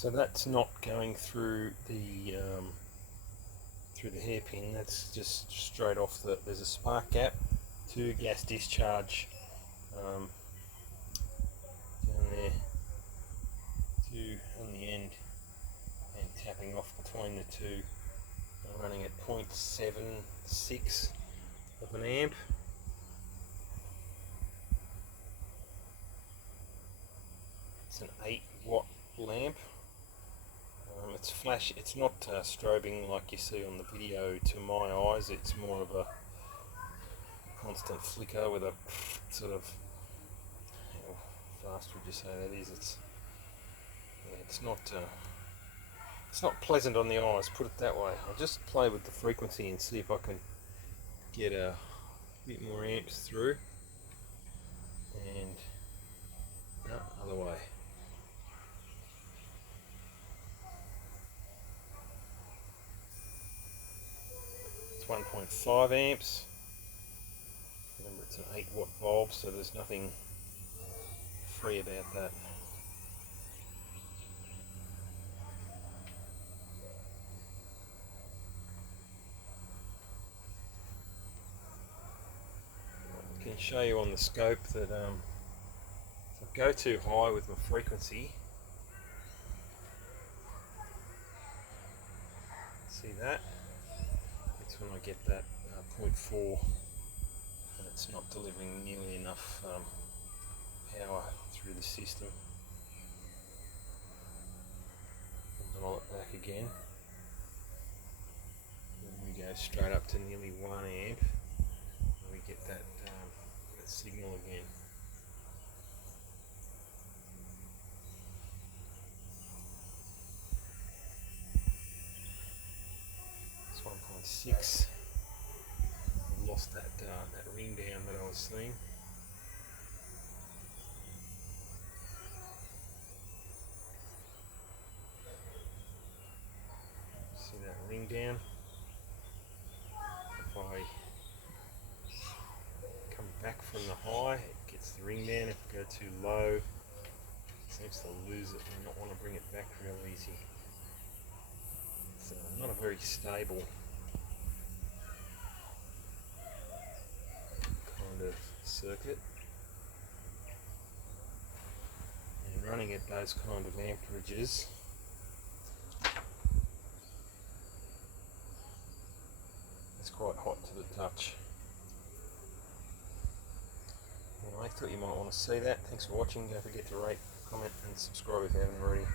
So that's not going through the hairpin. That's just straight off the. There's a spark gap to gas discharge down there on the end, and tapping off between the two. I'm running at 0.76 of an amp. It's an 8-watt lamp. It's flash. It's not strobing like you see on the video to my eyes. It's more of a constant flicker with a sort of, how fast would you say that is? It's not pleasant on the eyes, put it that way. I'll just play with the frequency and see if I can get a bit more amps through. And no, other way. It's 1.5 amps. Remember, it's an 8-watt bulb, so there's nothing free about that. I can show you on the scope that if I go too high with my frequency, see that? It's when I get that 0.4, and it's not delivering nearly enough power through the system. I'll dial it back again. And we go straight up to nearly 1 amp, and we get that signal again. It's 1.6. I lost that ring down that I was seeing. See that ring down? If I come back from the high, it gets the ring down. If I go too low, it seems to lose it and not want to bring it back real easy. It's not a very stable kind of circuit. And running at those kind of amperages, it's quite hot to the touch. Anyway, I thought you might want to see that. Thanks for watching. Don't forget to rate, comment and subscribe if you haven't already.